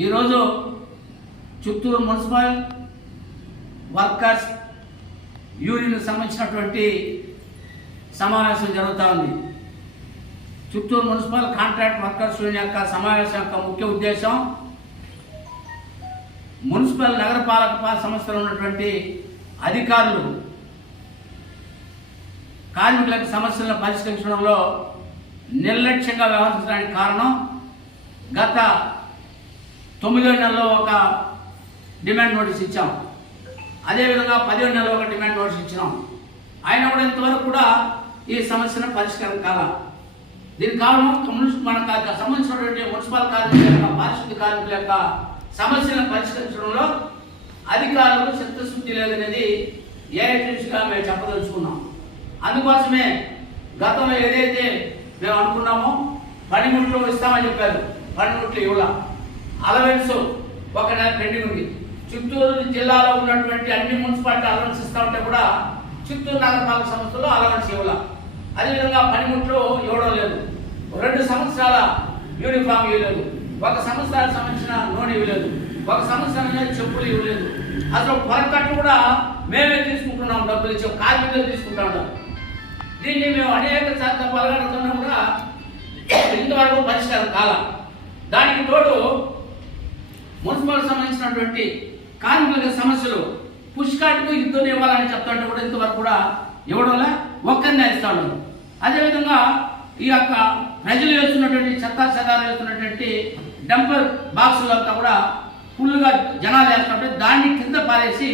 ఈరోజు Chittoor municipal workers యూనియన్కి సంబంధించినటువంటి సమావేశం జరుగుతూ ఉంది. Chittoor municipal contract workers union యొక్క సమావేశం యొక్క ముఖ్య ఉద్దేశం మున్సిపల్ నగరపాలక సంస్థలో ఉన్నటువంటి అధికారులు కార్మికులకు సమస్యలను పరిష్కరించడంలో నిర్లక్ష్యంగా వ్యవహరించడానికి కారణం గత 9వ నెలలో ఒక డిమాండ్ నోటీస్ ఇచ్చాం, అదేవిధంగా 10వ నెలలో ఒక డిమాండ్ నోటీస్ ఇచ్చినాం. అయినా కూడా ఇంతవరకు కూడా ఈ సమస్యను పరిష్కారం కాల. దీనికి కారణం మనకు సంబంధించినటువంటి మున్సిపల్ కార్మికుల యొక్క పారిశుద్ధ్య కార్మికుల యొక్క సమస్యలను పరిష్కరించడంలో అధికారులకు చిత్తశుద్ధి లేదనేది ఏఐటీసీగా మేము చెప్పదలుచుకున్నాం. అందుకోసమే గతంలో ఏదైతే మేము అనుకున్నామో పనిముట్లు ఇస్తామని చెప్పారు, పనిముట్లు ఇవ్వాల. అలవెన్స్ ఒక నెల పెండింగ్ ఉంది. చిత్తూరు జిల్లాలో ఉన్నటువంటి అన్ని మున్సిపాలిటీ అలవెన్స్ ఇస్తా ఉంటే కూడా చిత్తూరు నగరపాలక సంస్థలో అలవెన్స్ ఇవ్వాల. అదేవిధంగా పనిముట్లు ఇవ్వడం లేదు. 2 సంవత్సరాల యూనిఫామ్ ఇవ్వలేదు, 1 సంవత్సరానికి సంబంధించిన నూనె ఇవ్వలేదు, 1 సంవత్సరానికి చెప్పులు ఇవ్వలేదు. అసలు పొరకట్టు కూడా మేమే తీసుకుంటున్నాం, డబ్బులు ఇచ్చి కార్మికులు తీసుకుంటా ఉంటాం. దీన్ని మేము అనేక శాతం పలగడుతున్నా కూడా ఇంతవరకు పరిష్కారం కాల. దానికి తోడు మున్సిపల్ సంబంధించినటువంటి కార్మికుల సమస్యలు పుష్కాటుకు ఇద్దరు ఇవ్వాలని చెప్తుంటే కూడా ఇంతవరకు కూడా ఇవ్వడంలో ఒక్కరినే ఇస్తాడు. అదేవిధంగా ఈ యొక్క ప్రజలు వేస్తున్నటువంటి చెత్త చెదాలు వేస్తున్నటువంటి డంపర్ బాక్సులు అంతా కూడా ఫుల్గా జనాలు వేస్తుంటే దాన్ని కింద పారేసి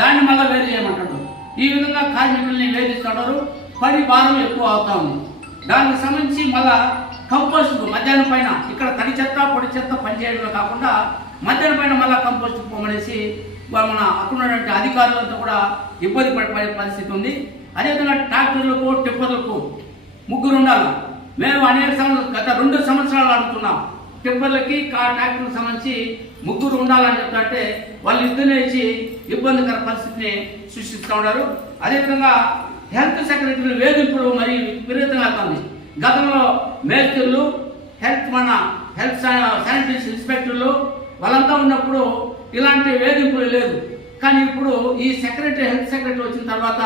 దాన్ని మళ్ళీ వేరు చేయమంటాడు. ఈ విధంగా కార్మికుల్ని వేధిస్తున్నారు. పని భారం ఎక్కువ అవుతా ఉంది. దానికి సంబంధించి మళ్ళా కంపోస్ట్ మధ్యాహ్నం పైన ఇక్కడ తడి చెత్త పొడి చెత్త పనిచేయడమే కాకుండా మధ్యాహ్నం పైన మళ్ళీ కంపోస్ట్ పోమనేసి మన అక్కడున్నటువంటి అధికారులతో కూడా ఇబ్బంది పడే పరిస్థితి ఉంది. అదేవిధంగా ట్రాక్టర్లకు టిప్పర్లకు 3 ఉండాలి. మేము అనేక గత 2 సంవత్సరాలు అడుగుతున్నాం. టిప్పర్లకి ట్రాక్టర్లకు సంబంధించి 3 ఉండాలని చెప్తుంటే వాళ్ళు ఇద్దరిని ఇచ్చి ఇబ్బందికర పరిస్థితిని సృష్టిస్తూ ఉన్నారు. అదేవిధంగా హెల్త్ సెక్రటరీలు వేధింపులు మరి విపరీతంగా అవుతుంది. గతంలో మేస్త్రులు హెల్త్ శానిటరీ ఇన్స్పెక్టర్లు వాళ్ళంతా ఉన్నప్పుడు ఇలాంటి వేధింపులు లేదు. కానీ ఇప్పుడు ఈ హెల్త్ సెక్రటరీ వచ్చిన తర్వాత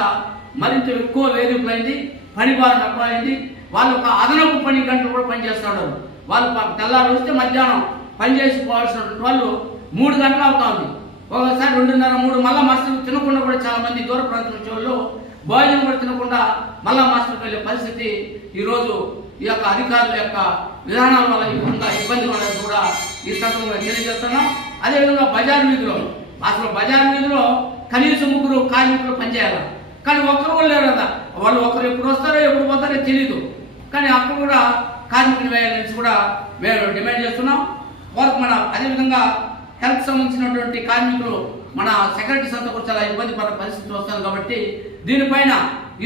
మరింత ఎక్కువ వేధింపులు అయింది, పని భారం ఎక్కువ అయింది. వాళ్ళు ఒక అదనపు పని గంటలు కూడా పనిచేస్తున్నారు. వాళ్ళు తెల్లారు వస్తే మధ్యాహ్నం పనిచేసి పోవాల్సినటువంటి వాళ్ళు 3 గంటలు అవుతా ఉంది. ఒకసారి 2:30, 3 మళ్ళా మాస్టర్లు తినకుండా కూడా చాలా మంది దూర ప్రాంతం వచ్చే వాళ్ళు భోజనం కూడా తినకుండా మళ్ళా మాస్టర్కి వెళ్ళే పరిస్థితి ఈరోజు ఈ యొక్క అధికారుల యొక్క విధానాల వల్ల ఈ విధంగా ఇబ్బంది పడేది కూడా ఈ సందర్భంగా తెలియజేస్తున్నాం. అదేవిధంగా బజార్ వీధిలో కనీసం 3 కార్మికులు పనిచేయాలి. కానీ ఒక్కరు కూడా లేరు కదా. వాళ్ళు ఒకరు ఎప్పుడు వస్తారో ఎప్పుడు పోతారో తెలియదు. కానీ అక్కడ కూడా కార్మికులు వేయాలని కూడా మేము డిమాండ్ చేస్తున్నాం. అదేవిధంగా హెల్త్ సంబంధించినటువంటి కార్మికులు మన సెక్రటరీస్ అంతా కూడా చాలా ఇబ్బంది పడే పరిస్థితి వస్తుంది. కాబట్టి దీనిపైన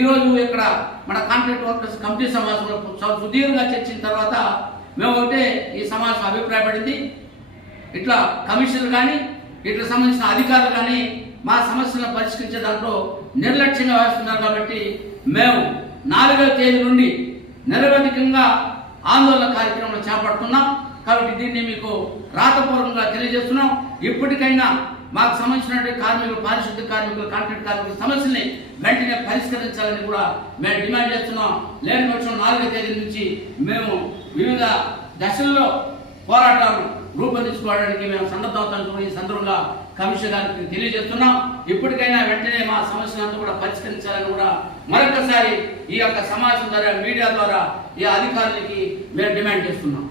ఈరోజు ఇక్కడ మన కాంట్రాక్ట్ వర్కర్స్ కమిటీ సమావేశంలో సుదీర్ఘంగా చర్చించిన తర్వాత మేము ఒకటే ఈ సమావేశం అభిప్రాయపడింది. ఇట్లా కమిషనర్ కానీ ఇట్లా సంబంధించిన అధికారులు కానీ మా సమస్యలను పరిష్కరించే దాంట్లో నిర్లక్ష్యంగా వేస్తున్నారు. కాబట్టి మేము 4వ తేదీ నుండి నిరవధికంగా ఆందోళన కార్యక్రమంలో చేపడుతున్నాం. కాబట్టి దీన్ని మీకు రాతపూర్వకంగా తెలియజేస్తున్నాం. ఇప్పటికైనా మాకు సంబంధించినటువంటి కార్మికులు, పారిశుద్ధ్య కార్మికులు, కాంట్రాక్ట్ కార్మికుల సమస్యల్ని వెంటనే పరిష్కరించాలని కూడా మేము డిమాండ్ చేస్తున్నాం. లేని పక్షం 4వ తేదీ నుంచి మేము వివిధ దశల్లో పోరాటాలు రూపొందించుకోవడానికి మేము సన్నద్ధమవుతామని ఈ సందర్భంగా కమిషనర్ గారికి తెలియజేస్తున్నాం. ఇప్పటికైనా వెంటనే మా సమస్యలంతా కూడా పరిష్కరించాలని కూడా మరొకసారి ఈ యొక్క సమావేశం ద్వారా, మీడియా ద్వారా ఈ అధికారులకి మేము డిమాండ్ చేస్తున్నాం.